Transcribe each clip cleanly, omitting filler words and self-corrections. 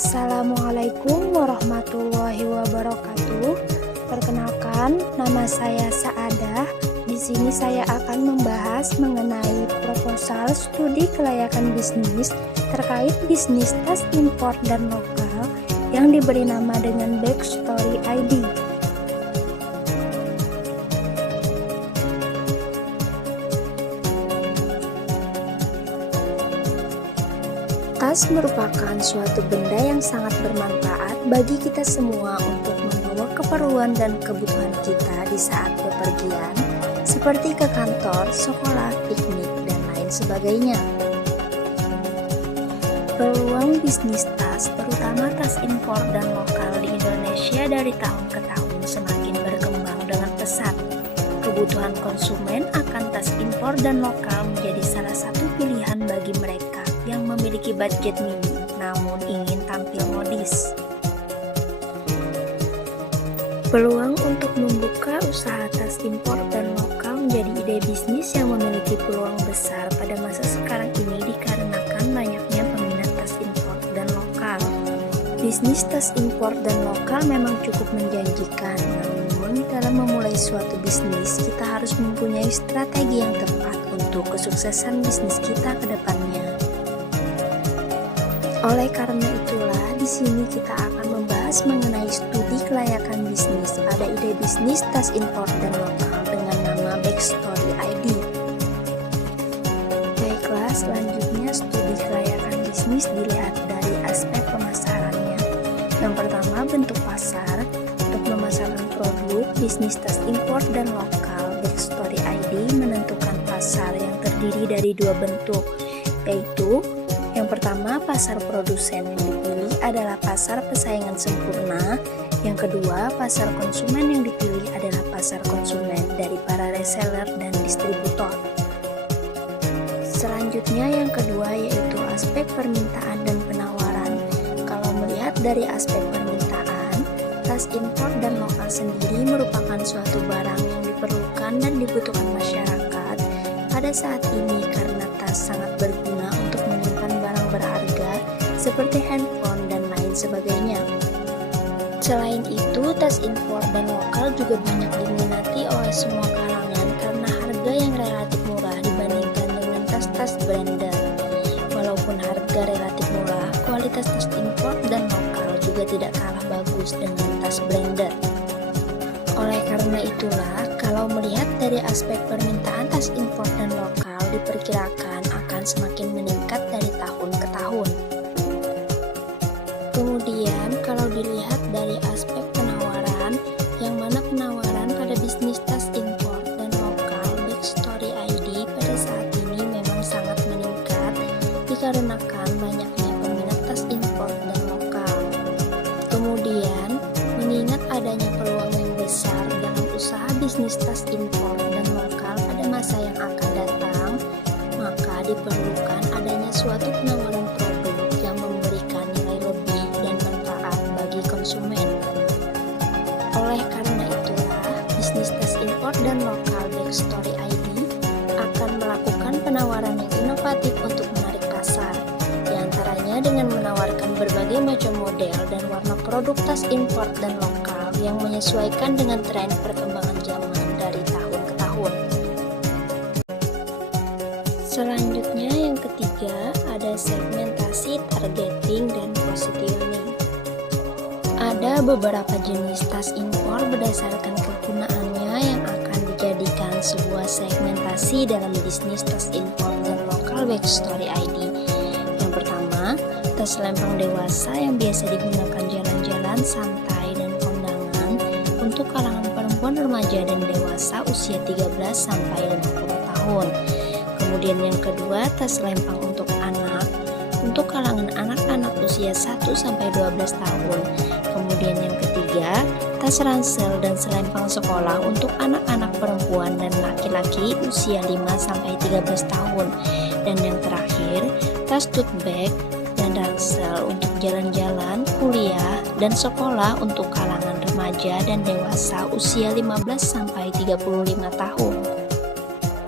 Assalamualaikum warahmatullahi wabarakatuh. Perkenalkan, nama saya Saadah. Di sini saya akan membahas mengenai proposal studi kelayakan bisnis terkait bisnis tas impor dan lokal yang diberi nama dengan Backstory ID. Tas merupakan suatu benda yang sangat bermanfaat bagi kita semua untuk membawa keperluan dan kebutuhan kita di saat bepergian, seperti ke kantor, sekolah, piknik, dan lain sebagainya. Peluang bisnis tas, terutama tas impor dan lokal di Indonesia dari tahun ke tahun semakin berkembang dengan pesat. Kebutuhan konsumen akan tas impor dan lokal menjadi salah satu pilihan bagi mereka yang memiliki budget minim namun ingin tampil modis. Peluang untuk membuka usaha tas impor dan lokal menjadi ide bisnis yang memiliki peluang besar pada masa sekarang ini dikarenakan banyaknya peminat tas impor dan lokal. Bisnis tas impor dan lokal memang cukup menjanjikan, namun dalam memulai suatu bisnis kita harus mempunyai strategi yang tepat untuk kesuksesan bisnis kita ke depannya. Oleh karena itulah, di sini kita akan membahas mengenai studi kelayakan bisnis pada ide bisnis tas impor dan lokal dengan nama Backstory ID. Baiklah, selanjutnya studi kelayakan bisnis dilihat dari aspek pemasarannya. Yang pertama, bentuk pasar. Untuk memasarkan produk bisnis tas impor dan lokal, Backstory ID menentukan pasar yang terdiri dari dua bentuk, yaitu yang pertama, pasar produsen yang dipilih adalah pasar persaingan sempurna. Yang kedua, pasar konsumen yang dipilih adalah pasar konsumen dari para reseller dan distributor. Selanjutnya yang kedua yaitu aspek permintaan dan penawaran. Kalau melihat dari aspek permintaan, tas impor dan lokal sendiri merupakan suatu barang yang diperlukan dan dibutuhkan masyarakat pada saat ini karena tas sangat berguna untuk menyimpan barang berharga seperti handphone dan lain sebagainya. Selain itu, tas impor dan lokal juga banyak diminati oleh semua kalangan karena harga yang relatif murah dibandingkan dengan tas-tas branded. Walaupun harga relatif murah, kualitas tas impor dan lokal juga tidak kalah bagus dengan tas branded. Oleh karena itulah, kalau melihat dari aspek permintaan tas impor dan lokal diperkirakan akan semakin meningkat dari tahun ke tahun. Kemudian, kalau dilihat dari aspek penawaran, yang mana penawaran pada bisnis tas impor dan lokal Backstory ID pada saat ini memang sangat meningkat dikarenakan banyaknya peminat tas impor dan lokal. Kemudian, mengingat adanya peluang yang besar dalam usaha bisnis tas impor dan lokal pada masa yang akan datang, maka diperlukan adanya suatu penawaran produk yang memberikan nilai lebih dan manfaat bagi konsumen. Oleh karena itulah, bisnis tas impor dan lokal Backstory ID akan melakukan penawaran yang inovatif untuk menarik pasar, diantaranya dengan menawarkan berbagai macam model dan warna produk tas impor dan lokal yang menyesuaikan dengan tren perkembangan zaman dari tahun ke tahun. Selanjutnya yang ketiga ada segmentasi, targeting, dan positioning. Ada beberapa jenis tas impor berdasarkan kegunaannya yang akan dijadikan sebuah segmentasi dalam bisnis tas impor dan lokal Backstory ID. Yang pertama, tas lempang dewasa yang biasa digunakan jalan-jalan santai dan kondangan untuk kalangan perempuan remaja dan dewasa usia 13 sampai 50 tahun. Kemudian yang kedua, tas lempang untuk anak untuk kalangan anak-anak usia 1 sampai 12 tahun. Kemudian yang ketiga, tas ransel dan selempang sekolah untuk anak-anak perempuan dan laki-laki usia 5 sampai 13 tahun. Dan yang terakhir, tas tote bag dan ransel untuk jalan-jalan, kuliah, dan sekolah untuk kalangan remaja dan dewasa usia 15 sampai 35 tahun.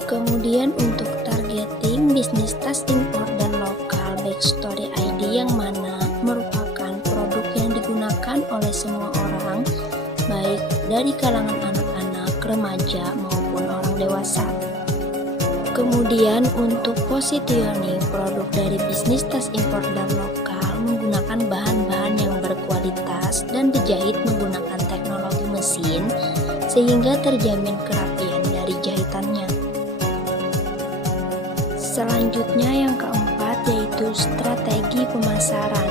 Kemudian untuk targeting bisnis tas impor dan lokal Backstory ID yang mana merupakan oleh semua orang, baik dari kalangan anak-anak, remaja, maupun orang dewasa. Kemudian untuk positioning produk dari bisnis tas impor dan lokal menggunakan bahan-bahan yang berkualitas dan dijahit menggunakan teknologi mesin sehingga terjamin kerapian dari jahitannya. Selanjutnya yang keempat yaitu strategi pemasaran.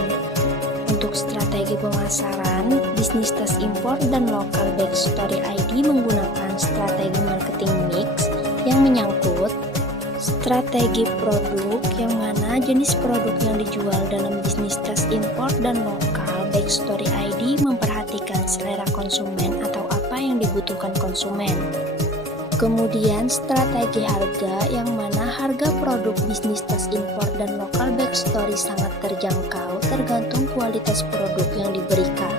Untuk strategi pemasaran, bisnis tas impor dan lokal Backstory ID menggunakan strategi marketing mix yang menyangkut strategi produk, yang mana jenis produk yang dijual dalam bisnis tas impor dan lokal Backstory ID memperhatikan selera konsumen atau apa yang dibutuhkan konsumen. Kemudian strategi harga, yang mana harga produk bisnis tas impor dan lokal Backstory sangat terjangkau tergantung kualitas produk yang diberikan.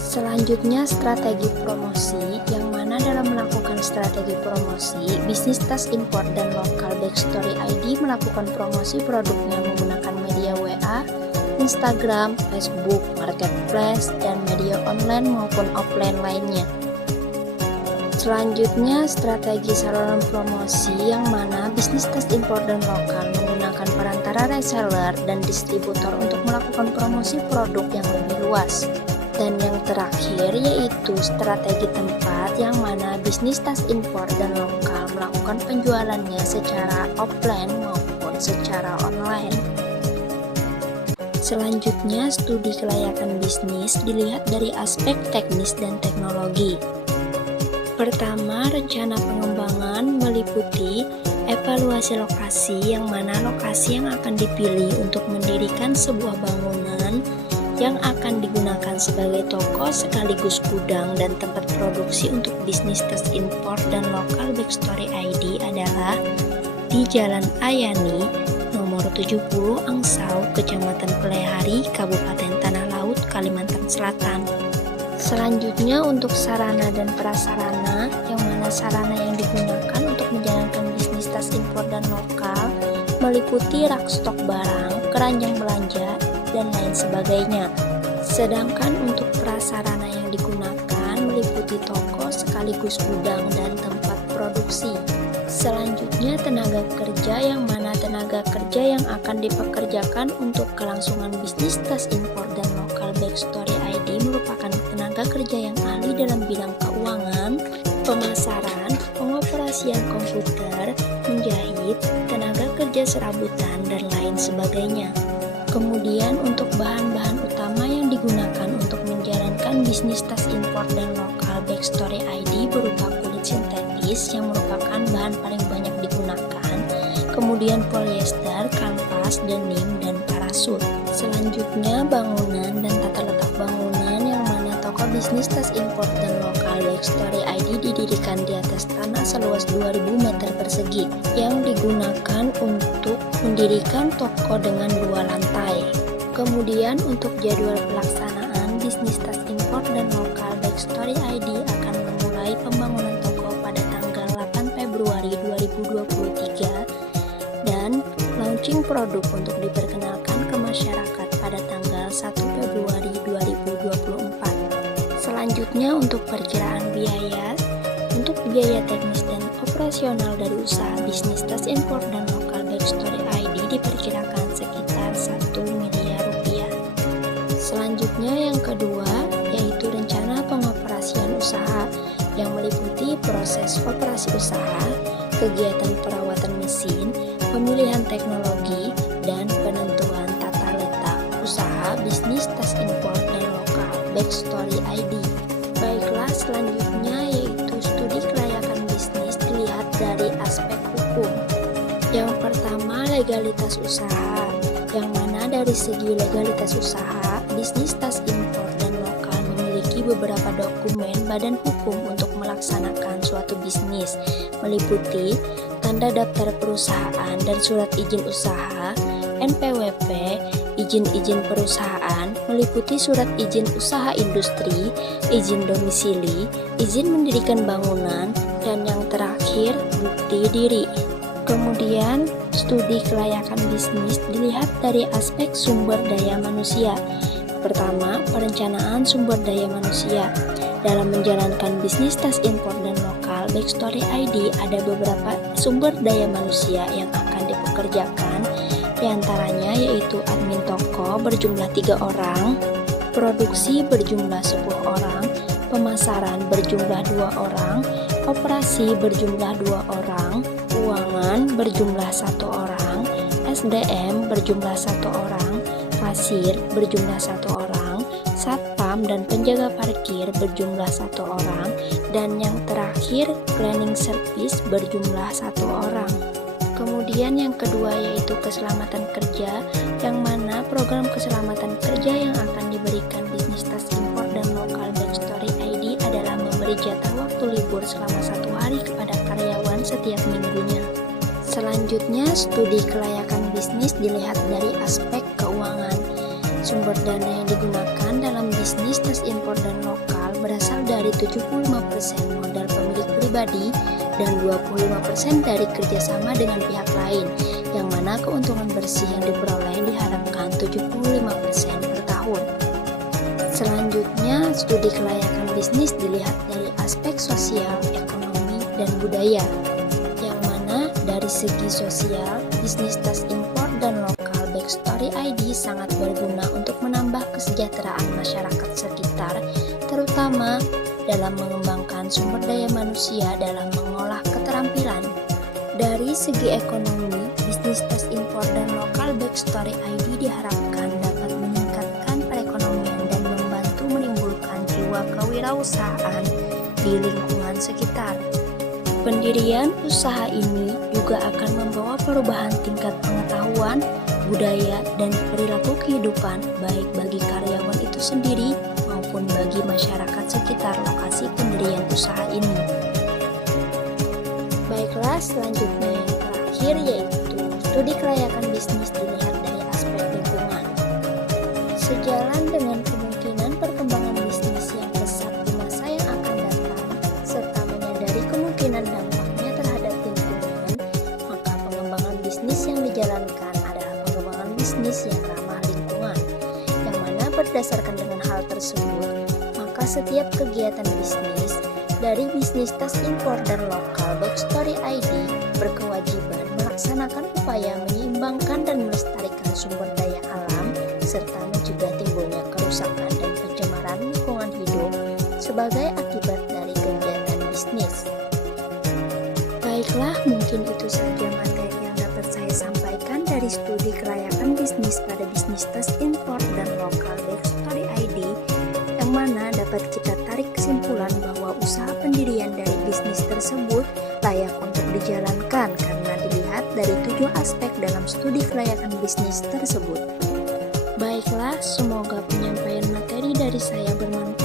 Selanjutnya strategi promosi, yang mana dalam melakukan strategi promosi, bisnis tas impor dan lokal Backstory ID melakukan promosi produknya menggunakan media WA, Instagram, Facebook, Marketplace, dan media online maupun offline lainnya. Selanjutnya strategi saluran promosi, yang mana bisnis tas impor dan lokal menggunakan perantara reseller dan distributor untuk melakukan promosi produk yang lebih luas. Dan yang terakhir yaitu strategi tempat, yang mana bisnis tas impor dan lokal melakukan penjualannya secara offline maupun secara online. Selanjutnya studi kelayakan bisnis dilihat dari aspek teknis dan teknologi. Pertama, rencana pengembangan meliputi evaluasi lokasi, yang mana lokasi yang akan dipilih untuk mendirikan sebuah bangunan yang akan digunakan sebagai toko sekaligus gudang dan tempat produksi untuk bisnis tas impor dan lokal Backstory ID adalah di Jalan Ayani, nomor 70 Angsau, Kecamatan Pelehari, Kabupaten Tanah Laut, Kalimantan Selatan. Selanjutnya untuk sarana dan prasarana, yang mana sarana yang digunakan untuk menjalankan bisnis tas impor dan lokal meliputi rak stok barang, keranjang belanja, dan lain sebagainya. Sedangkan untuk prasarana yang digunakan meliputi toko sekaligus gudang dan tempat produksi. Selanjutnya tenaga kerja, yang mana tenaga kerja yang akan dipekerjakan untuk kelangsungan bisnis tas impor dan lokal Backstory ID merupakan tenaga kerja yang ahli dalam bidang keuangan, pemasaran, pengoperasian komputer, menjahit, tenaga kerja serabutan, dan lain sebagainya. Kemudian untuk bahan-bahan utama yang digunakan untuk menjalankan bisnis tas impor dan lokal Backstory ID berupa kulit sintetis yang merupakan bahan paling banyak digunakan, kemudian polyester, kanvas, denim, dan parasut. Selanjutnya bangunan dan tata letak bangunan, yang mana toko bisnis tas impor dan lokal Backstory ID didirikan di atas tanah seluas 2000 meter persegi yang digunakan untuk mendirikan toko dengan 2 lantai. Kemudian untuk jadwal pelaksanaan bisnis tas impor dan lokal Backstory ID akan memulai pembangunan toko pada tanggal 8 Februari 2023 dan launching produk untuk diperkenalkan ke masyarakat pada tanggal 1 Februari 2024. Selanjutnya untuk perkiraan biaya, untuk biaya teknis dan operasional dari usaha bisnis tas impor dan lokal Backstory ID diperkirakan sekitar 1 miliar rupiah. Selanjutnya yang kedua yaitu rencana pengoperasian usaha, yang meliputi proses operasi usaha, kegiatan perawatan mesin, pemilihan teknologi, dan penentuan tata letak usaha bisnis tas impor dan lokal Backstory ID. Baiklah, selanjutnya yaitu studi kelayakan bisnis dilihat dari aspek hukum. Yang pertama, legalitas usaha, yang mana dari segi legalitas usaha, bisnis tas impor dan lokal memiliki beberapa dokumen badan hukum untuk melaksanakan suatu bisnis, meliputi tanda daftar perusahaan dan surat izin usaha, NPWP, izin-izin perusahaan, meliputi surat izin usaha industri, izin domisili, izin mendirikan bangunan, dan yang terakhir, bukti diri. Kemudian, studi kelayakan bisnis dilihat dari aspek sumber daya manusia, Pertama, perencanaan sumber daya manusia. Dalam menjalankan bisnis tas impor dan lokal, Backstory ID ada beberapa sumber daya manusia yang akan dipekerjakan, diantaranya yaitu admin toko berjumlah 3 orang, produksi berjumlah 10 orang, pemasaran berjumlah 2 orang, operasi berjumlah 2 orang, keuangan berjumlah 1 orang, SDM berjumlah 1 orang, kasir berjumlah 1 orang, satpam dan penjaga parkir berjumlah 1 orang, dan yang terakhir cleaning service berjumlah 1 orang. Kemudian yang kedua yaitu keselamatan kerja, yang mana program keselamatan kerja yang akan diberikan bisnis tas impor dan lokal Backstory ID adalah memberi jatah waktu libur selama 1 hari kepada karyawan setiap minggunya. Selanjutnya, studi kelayakan bisnis dilihat dari aspek keuangan. Sumber dana yang digunakan dalam bisnis tas impor dan lokal berasal dari 75% modal pemilik pribadi dan 25% dari kerjasama dengan pihak lain, yang mana keuntungan bersih yang diperoleh diharapkan 75% per tahun. Selanjutnya, studi kelayakan bisnis dilihat dari aspek sosial, ekonomi, dan budaya. Dari segi sosial, bisnis tas impor dan lokal Backstory ID sangat berguna untuk menambah kesejahteraan masyarakat sekitar, terutama dalam mengembangkan sumber daya manusia dalam mengolah keterampilan. Dari segi ekonomi, bisnis tas impor dan lokal Backstory ID diharapkan dapat meningkatkan perekonomian dan membantu menimbulkan jiwa kewirausahaan di lingkungan sekitar. Pendirian usaha ini juga akan membawa perubahan tingkat pengetahuan, budaya, dan perilaku kehidupan baik bagi karyawan itu sendiri maupun bagi masyarakat sekitar lokasi pendirian usaha ini. Baiklah, selanjutnya yang terakhir yaitu studi kelayakan bisnis dilihat dari aspek lingkungan. Sejalan dengan kemungkinan perkembangan bisnis yang pesat di masa yang akan datang, serta menyadari kemungkinan dampaknya terhadap lingkungan, maka pengembangan bisnis yang dijalankan adalah pengembangan bisnis yang ramah lingkungan, yang mana berdasarkan dengan hal tersebut, maka setiap kegiatan bisnis dari bisnis tas impor dan lokal Backstory ID berkewajiban melaksanakan upaya menyeimbangkan dan melestarikan sumber daya alam serta mencegah timbulnya kerusakan dan pencemaran lingkungan hidup sebagai akibat dari kegiatan bisnis. Baiklah, mungkin itu saja materi yang dapat saya sampaikan dari studi kelayakan bisnis pada bisnis tas impor dan lokal Backstory ID, yang mana dapat kita tarik kesimpulan bahwa usaha pendirian dari bisnis tersebut layak untuk dijalankan karena dilihat dari 7 aspek dalam studi kelayakan bisnis tersebut. Baiklah, semoga penyampaian materi dari saya bermanfaat